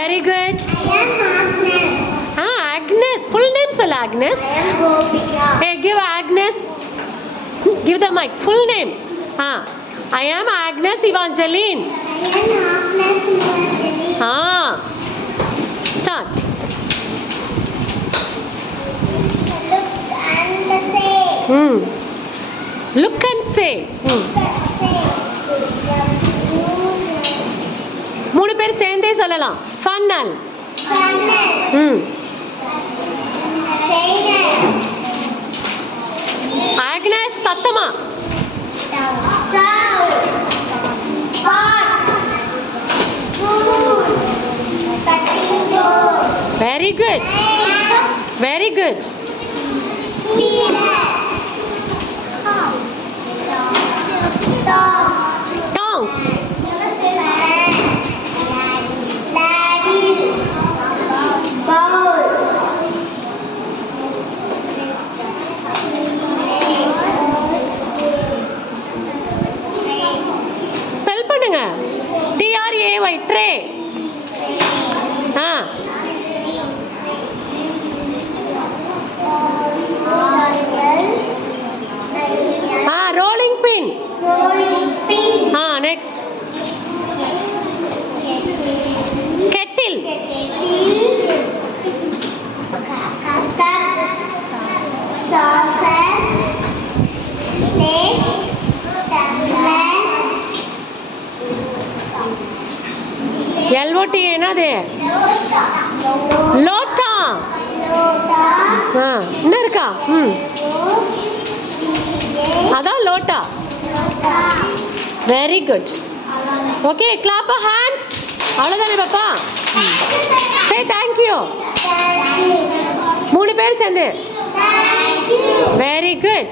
Very good. I am Agnes. Agnes. Full name soll Agnes. I am Gopika. Hey, give Agnes. Give the mic. Full name. I am Agnes Evangeline. I am Agnes Evangeline. Start. Look and say. Look and say. மூணு பேர் சேர்ந்தே சொல்லலாம். Funnel. Agnes சத்தமா. Very good. Very good. Tongs. Spell பண்ணுங்க. TRAY tray. Rolling pin. Next. Kettle. LOT என்னது? லோட்டா. என்ன இருக்கா? அதான் lota. Very good. Okay, clap your hands. அவ்வளோதானே பாப்பா? Say thank you. மூணு பேர் சேர்ந்து. Very good.